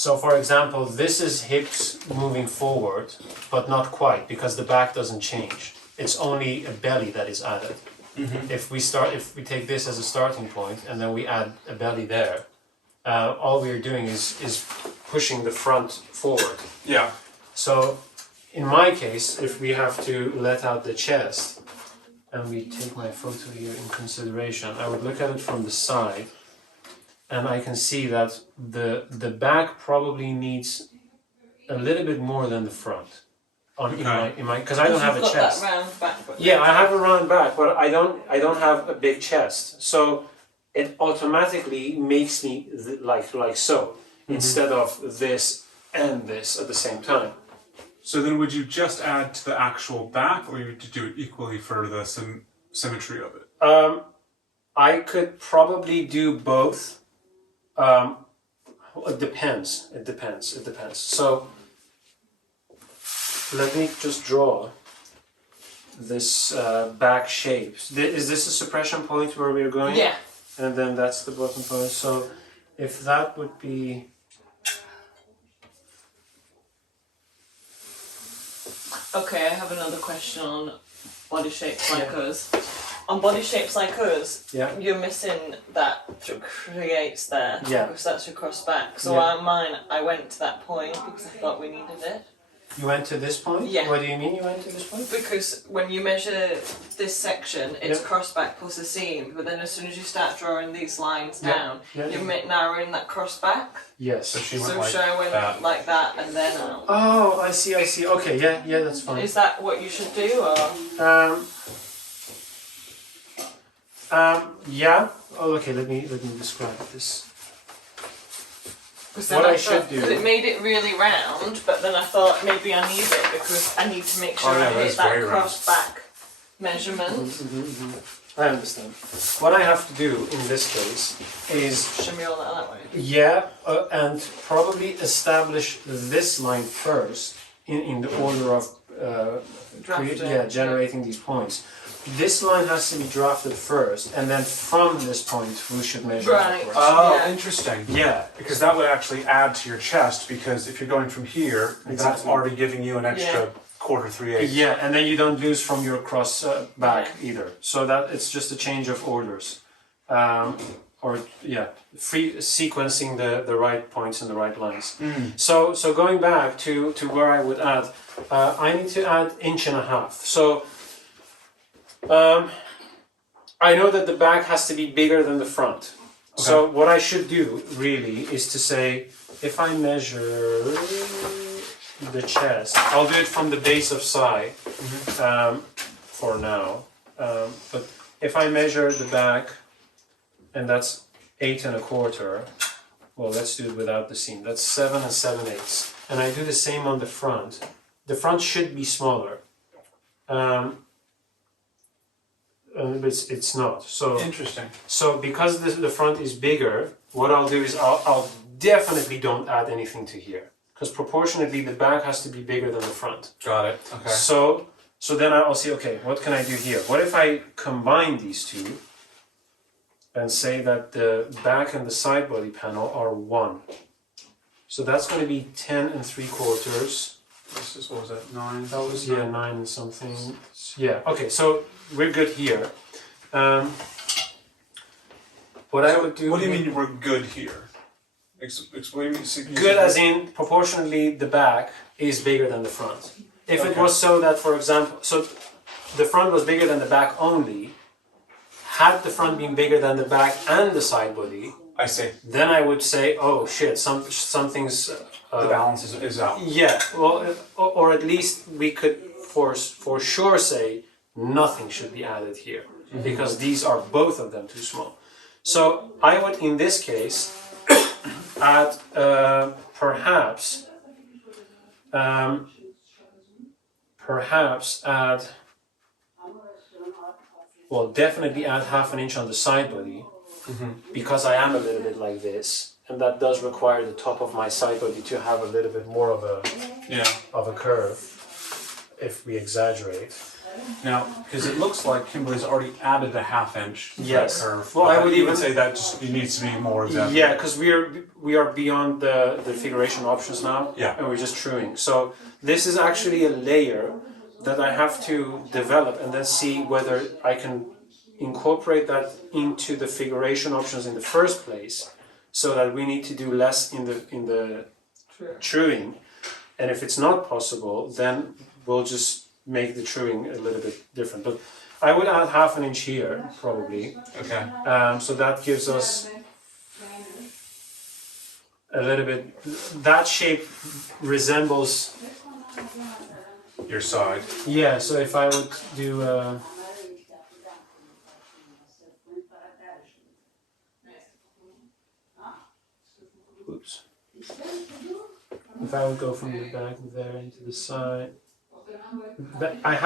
So for example, this is hips moving forward, but not quite, because the back doesn't change. It's only a belly that is added. If we take this as a starting point and then we add a belly there, all we are doing is pushing the front forward. Yeah. So in my case, if we have to let out the chest, and we take my photo here in consideration, I would look at it from the side, and I can see that the back probably needs a little bit more than the front. In my because I don't have a chest. That round back. Yeah, I have a round back, but I don't have a big chest. So it automatically makes me like so, instead of this and this at the same time. So then would you just add to the actual back, or would you do it equally for the symmetry of it? I could probably do both. It depends. It depends. So let me just draw this back shape. Is this a suppression point where we're going? Yeah. And then that's the bottom point. So if that would be... Okay, I have another question on body shapes like us. On body shapes like us, you're missing that creates there. Yeah. Because that's your cross back. So on mine, I went to that point because I thought we needed it. You went to this point? Yeah. What do you mean you went to this point? Because when you measure this section, it's cross back plus a seam. But then as soon as you start drawing these lines down, you're narrowing that cross back. Yes. So she went like that and then out. Oh, I see. Okay, yeah, that's fine. Is that what you should do, or? Yeah. Oh, okay. Let me describe this. What I should do. Because it made it really round, but then I thought maybe I need it because I need to make sure I hit that cross back measurement. I understand. What I have to do in this case is shimmy all that way. Yeah, and probably establish this line first in the order of generating these points. This line has to be drafted first, and then from this point we should measure backwards. Oh, interesting. Yeah. Because that would actually add to your chest, because if you're going from here, that's already giving you an extra quarter 3/8. Yeah, and then you don't lose from your cross back either. So that it's just a change of orders. Sequencing the right points and the right lines. So going back to where I would add, I need to add 1.5 inches. So I know that the back has to be bigger than the front. Okay. So what I should do really is to say, if I measure the chest, I'll do it from the base of side for now. But if I measure the back, and that's 8 1/4, well, let's do it without the seam. That's 7 7/8. And I do the same on the front. The front should be smaller. But it's not. So interesting. So because the front is bigger, what I'll do is I'll definitely don't add anything to here, because proportionately the back has to be bigger than the front. Got it. Okay. So then I'll see. Okay, what can I do here? What if I combine these two and say that the back and the side body panel are 1? So that's going to be 10 3/4. This is, what was that, 9? That was 9 and something. Yeah. Okay. So we're good here. What I would do. What do you mean we're good here? Explain me. Good as in proportionally the back is bigger than the front. If it was so that, for example, so the front was bigger than the back only, had the front been bigger than the back and the side body, I see. Then I would say, oh shit, something's. The balance is out. Yeah, well, or at least we could for sure say nothing should be added here, because these are both of them too small. So I would, in this case, add perhaps add, well, definitely add 1/2 inch on the side body, because I am a little bit like this, and that does require the top of my side body to have a little bit more of a curve, if we exaggerate. Now, because it looks like Kimberly's already added a ½ inch to Yes. that curve. Well, but I would you even say that just it needs to be more examined. Yeah, because we are beyond the figuration options now. Yeah. And we're just truing. So this is actually a layer that I have to develop and then see whether I can incorporate that into the figuration options in the first place, so that we need to do less in the truing. And if it's not possible, then we'll just make the truing a little bit different. But I would add ½ inch here, probably. Okay. So that gives us a little bit. That shape resembles. Your side. Yeah. So if I would do. Oops. If I would go from the back there into the side. But I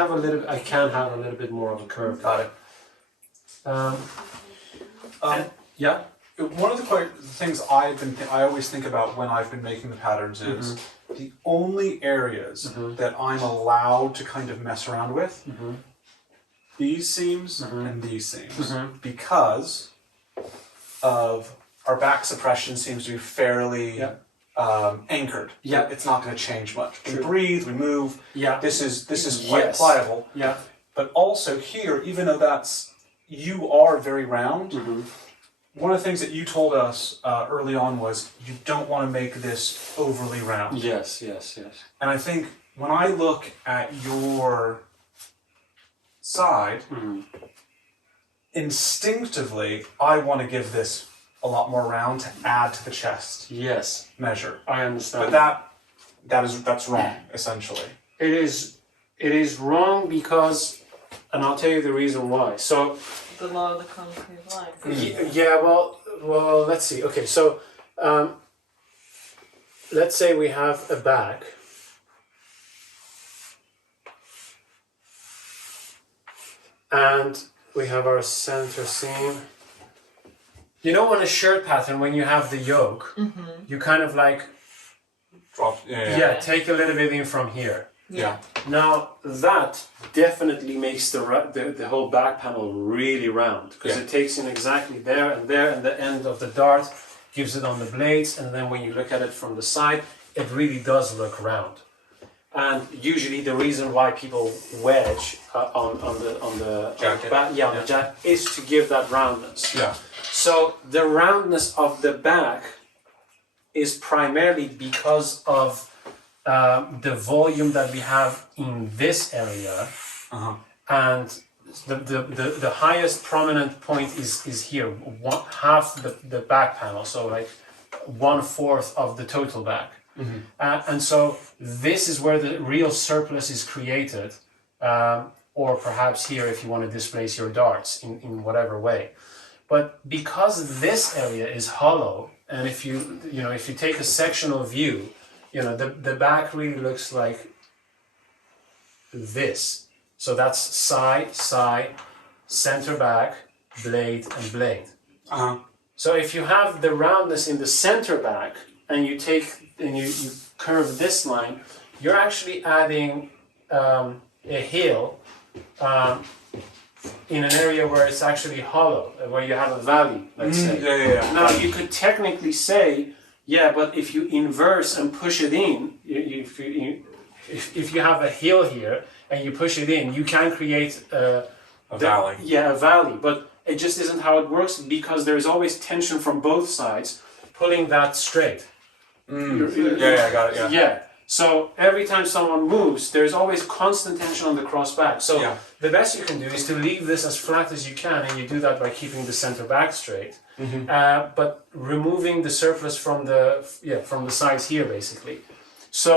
can have a little bit more of a curve. Got it. Yeah. One of the things I always think about when I've been making the patterns is the only areas that I'm allowed to kind of mess around with these seams and these seams because of our back suppression seems to be fairly anchored. Yeah, it's not going to change much. We breathe, we move. Yeah, this is quite pliable. Yeah, but also here, even though you are very round. One of the things that you told us early on was you don't want to make this overly round. Yes. And I think when I look at your side, instinctively, I want to give this a lot more round to add to the chest. Yes. Measure. I understand. But that's wrong, essentially. It is wrong because, and I'll tell you the reason why. So. The law of the concave line. Yeah, well, let's see. Okay, so let's say we have a back. And we have our center seam. You know, on a shirt pattern, when you have the yoke, you kind of like drop. Take a little bit in from here. Yeah. Now that definitely makes the whole back panel really round because it takes in exactly there, and the end of the dart gives it on the blades, and then when you look at it from the side, it really does look round. And usually the reason why people wedge on the jacket, on the jacket, is to give that roundness. Yeah. So the roundness of the back is primarily because of the volume that we have in this area, and the highest prominent point is here, half the back panel, so like 1/4 of the total back. And so this is where the real surplus is created, or perhaps here if you want to displace your darts in whatever way. But because this area is hollow, and if you take a sectional view, the back really looks like this. So that's side, center back, blade, and blade. So if you have the roundness in the center back, and you curve this line, you're actually adding a heel in an area where it's actually hollow, where you have a valley, let's say. Now you could technically say, yeah, but if you inverse and push it in, if you have a heel here and you push it in, you can create a valley. Yeah, a valley, but it just isn't how it works because there is always tension from both sides pulling that straight. I got it. Yeah. So every time someone moves, there's always constant tension on the cross back. So the best you can do is to leave this as flat as you can, and you do that by keeping the center back straight, but removing the surplus from the sides here, basically. So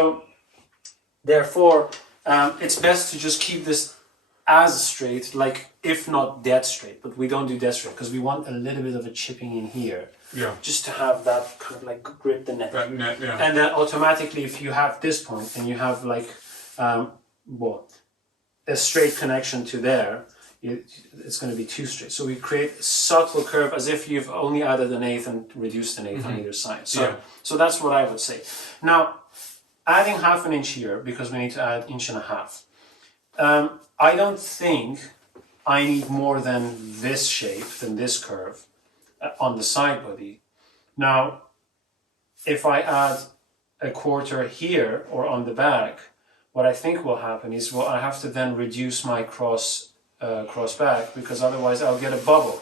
therefore, it's best to just keep this as straight, like if not dead straight, but we don't do dead straight because we want a little bit of a chipping in here. Just to have that kind of like grip the net. And then automatically, if you have this point and you have like a straight connection to there, it's going to be too straight. So we create a subtle curve as if you've only added an eighth and reduced an eighth on either side. So that's what I would say. Now, adding ½ inch here because we need to add 1.5 inches. I don't think I need more than this shape, than this curve, on the side body. Now, if I add a quarter here or on the back, what I think will happen is, well, I have to then reduce my cross back, because otherwise I'll get a bubble.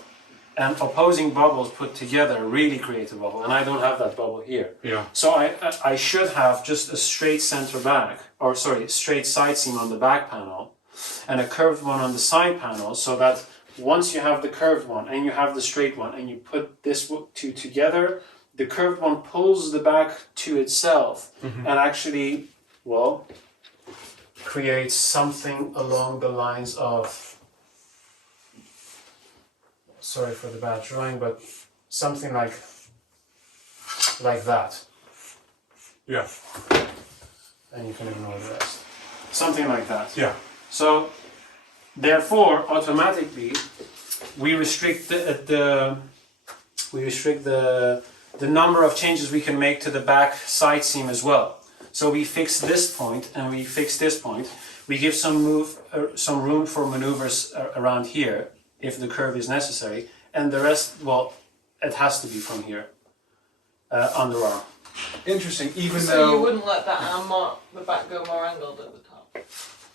And opposing bubbles put together really create a bubble, and I don't have that bubble here. Yeah. So I should have just a straight center back, or sorry, straight side seam on the back panel, and a curved one on the side panel, so that once you have the curved one and you have the straight one, and you put this two together, the curved one pulls the back to itself, and actually, well, creates something along the lines of, sorry for the bad drawing, but something like that. Yeah. And you can ignore the rest. Something like that. Yeah. So, therefore, automatically, we restrict the number of changes we can make to the back side seam as well. So we fix this point and we fix this point. We give some room for maneuvers around here if the curve is necessary, and the rest, well, it has to be from here, underarm. Interesting. Even so though you wouldn't let that the back go more angled at the top.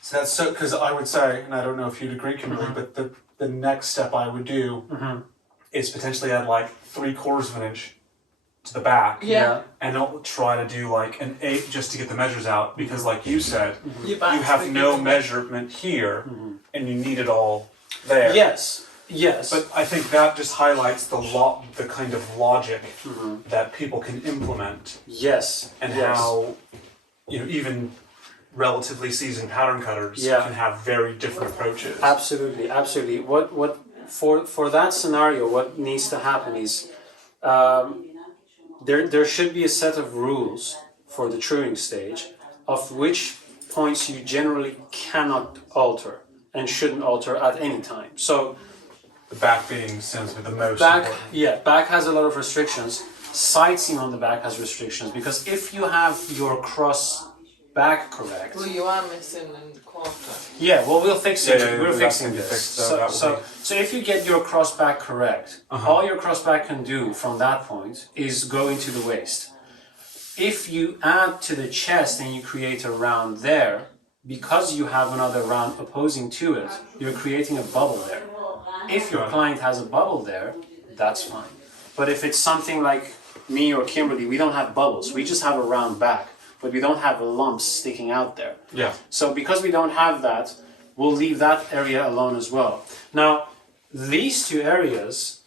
So that's so, because I would say, and I don't know if you'd agree, Kimberly, but the next step I would do is potentially add like 3/4 of an inch to the back. Yeah. And I'll try to do like an 8 just to get the measures out, because like you said, Your you back's have big, no isn't it? measurement here, and you need it all there. Yes, yes. But I think that just highlights the kind of logic that people can implement, yes, and yes. how even relatively seasoned pattern cutters can have very different approaches. Absolutely, absolutely. What for that scenario, what needs to happen is there should be a set of rules for the truing stage, of which points you generally cannot alter and shouldn't alter at any time. So The back being sensibly the most back, important. yeah, back has a lot of restrictions. Side seam on the back has restrictions, because if you have your cross back correct. Well, you are missing in the quarter. Yeah, well, we'll fix it. Yeah, We're that's fixing gonna be this. fixed, so that will So if you get your cross back correct, all your cross back can do from that point is go into the waist. If you add to the chest and you create a round there, because you have another round opposing to it, you're creating a bubble there. If your client has a bubble there, that's fine. But if it's something like me or Kimberly, we don't have bubbles. We just have a round back, but we don't have lumps sticking out there. Yeah. So because we don't have that, we'll leave that area alone as well. Now, these two areas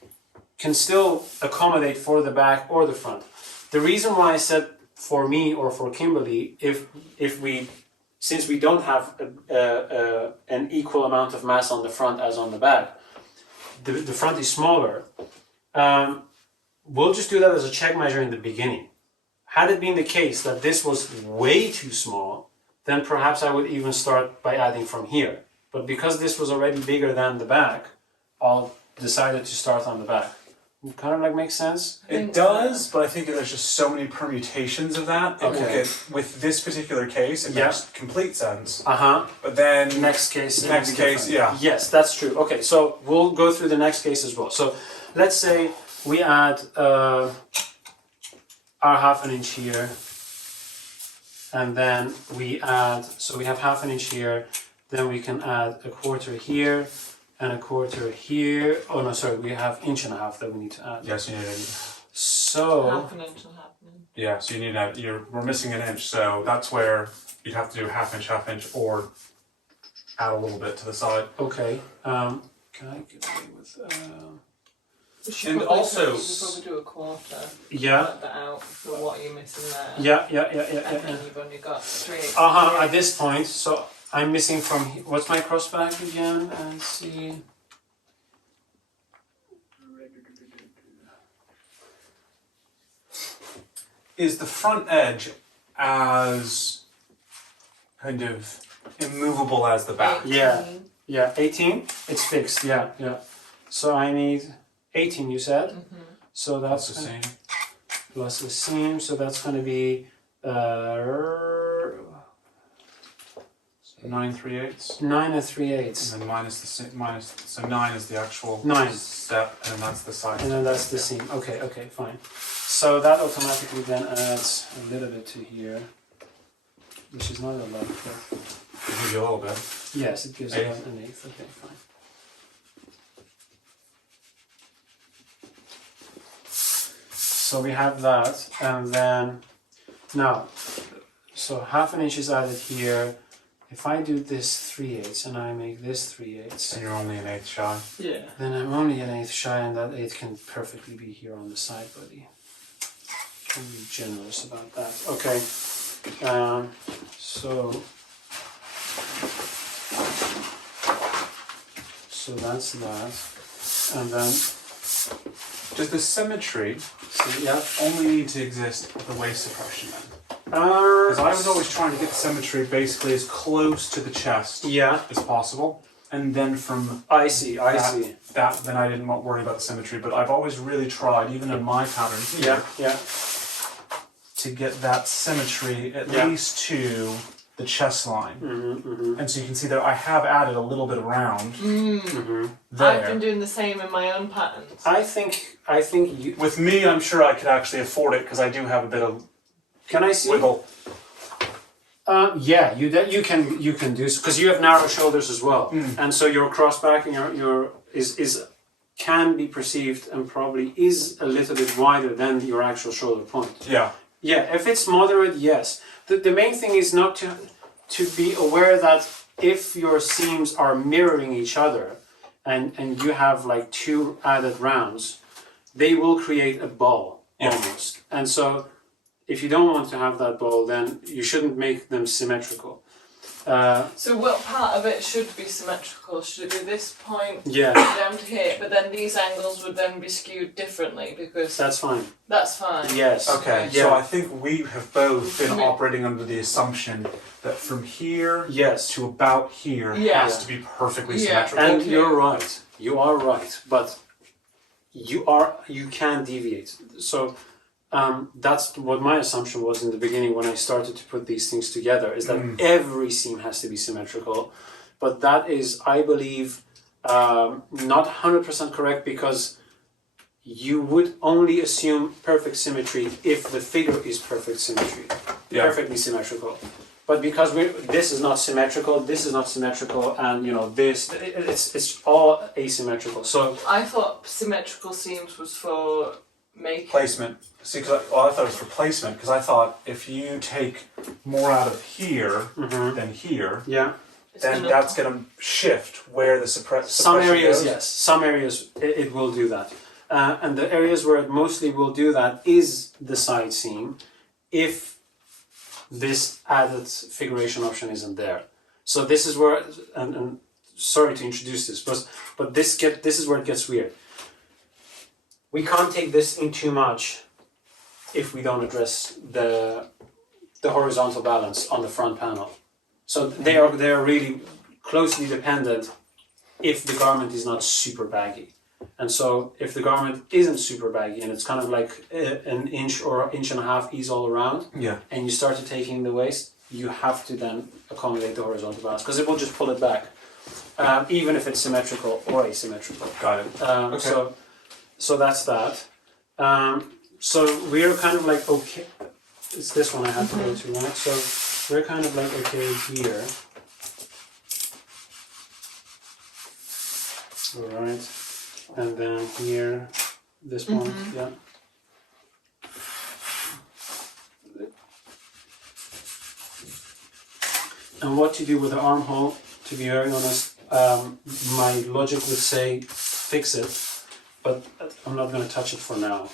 can still accommodate for the back or the front. The reason why I said for me or for Kimberly, since we don't have an equal amount of mass on the front as on the back, the front is smaller, we'll just do that as a check measure in the beginning. Had it been the case that this was way too small, then perhaps I would even start by adding from here. But because this was already bigger than the back, I'll decided to start on the back. It kind of like makes sense? It does, but I think there's just so many permutations of that. It will Okay. get, with this particular case, it makes complete sense. Uh-huh. But then Next case. it'll Next be case, different. yeah. Yes, that's true. Okay, so we'll go through the next case as well. So let's say we add our 1/2 inch here, and then we add, so we have 1/2 inch here, then we can add a 1/4 here, and a 1/4 here. Oh no, sorry, we have 1.5 inches that we need to add. yes, you need So, 1/2 inch and 1/2 inch. yeah, so you need to we're missing an inch, so that's where you'd have to do 1/2 inch, or add a little bit to the side. okay, can I get away with, We should And probably also- we should probably do a 1/4. yeah, Work that out for what you're missing there. yeah. And then you've only got 3. At this point, so I'm missing from, what's my crossback again? Let's see. Is the front edge as kind of immovable as the back? Yeah. Yeah, 18, it's fixed, yeah. So I need 18, you said? So That's that's the same. plus the seam, so that's gonna be, 9 3/8. 9 3/8. And then so 9 is the actual 9 step, and that's the side. And then that's the seam. Okay, fine. So that automatically then adds a little bit to here, which is not a lot, but It gives you a little bit. yes, it gives about an eighth. Okay, fine. So we have that, and then now, so half an inch is added here. If I do this 3/8 and I make this 3/8, And you're only an eighth shy. Yeah. then I'm only an eighth shy, and that eighth can perfectly be here on the side, buddy. Can be generous about that. Okay. So that's that, and then Does the symmetry only need to exist at the waist suppression then? Because I was always trying to get the symmetry basically as close to the chest as possible, and then from I see. that then I didn't worry about the symmetry. But I've always really tried, even in my pattern here, to get that symmetry at least to the chest line. And so you can see that I have added a little bit around there. I've been doing the same in my own patterns. I think you. With me, I'm sure I could actually afford it because I do have a bit of Can I see? wiggle. Yeah, you can do because you have narrow shoulders as well, and so your crossback and your is can be perceived and probably is a little bit wider than your actual shoulder point. Yeah. Yeah, if it's moderate, yes. The main thing is not to be aware that if your seams are mirroring each other, and you have like 2 added rounds, they will create a ball almost, and so. If you don't want to have that ball, then you shouldn't make them symmetrical. So what part of it should be symmetrical? Should it be this point down to here? But then these angles would then be skewed differently because... That's fine. That's fine. Yes. Okay, so I think we have both been operating under the assumption that from here to about here has to be perfectly symmetrical. And you're right. You are right. But you can deviate. So... that's what my assumption was in the beginning when I started to put these things together, is that every seam has to be symmetrical. But that is, I believe, not 100% correct, because you would only assume perfect symmetry if the figure is perfectly symmetrical. But because this is not symmetrical, this is not symmetrical, and it's all asymmetrical. So I thought symmetrical seams was for making... Placement. See, I thought it was for placement, because I thought if you take more out of here than here, then that's going to shift where the suppression some areas goes. yes, some areas it will do that, and the areas where it mostly will do that is the side seam, if this added figuration option isn't there. So this is where, and sorry to introduce this, but this is where it gets weird. We can't take this in too much if we don't address the horizontal balance on the front panel. So they are really closely dependent if the garment is not super baggy. And so if the garment isn't super baggy and it's kind of like an inch or inch and a half ease all around, and you start to taking the waist, you have to then accommodate the horizontal balance, because it will just pull it back, even if it's symmetrical or asymmetrical. Got it. Okay. So that's that. So we're kind of like okay. It's this one I have to go to, right? So we're kind of like okay here. All right, and then here, this one, And what to do with the armhole? To be very honest, my logic would say fix it. But I'm not going to touch it for now,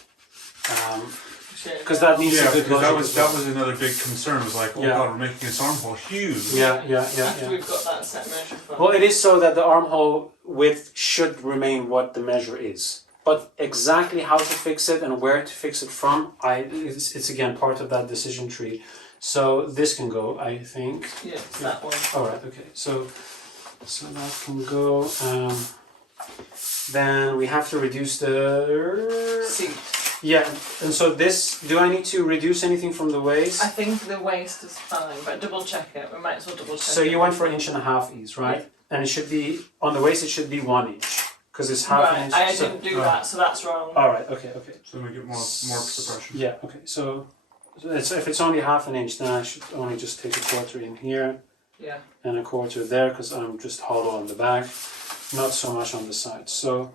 because that needs a good logic. That was another big concern. It was like, oh god, we're making this armhole huge. After we've got that set measure from. Well, it is so that the armhole width should remain what the measure is. But exactly how to fix it and where to fix it from, it's again part of that decision tree. So this can go, I think. Yeah, it's that one. All right. Okay. So that can go. Then we have to reduce the seat. Yeah, and so this, do I need to reduce anything from the waist? I think the waist is fine, but double check it. We might as well double check So it. you went for 1.5 inches, right? And it should be, on the waist it should be 1 inch. Because it's half an inch. I didn't do that, so that's wrong. Alright, okay. So make it more suppression. Yeah, okay, so if it's only half an inch, then I should only just take a quarter in here. Yeah. And a quarter there, because I'm just hollow on the back, not so much on the side. So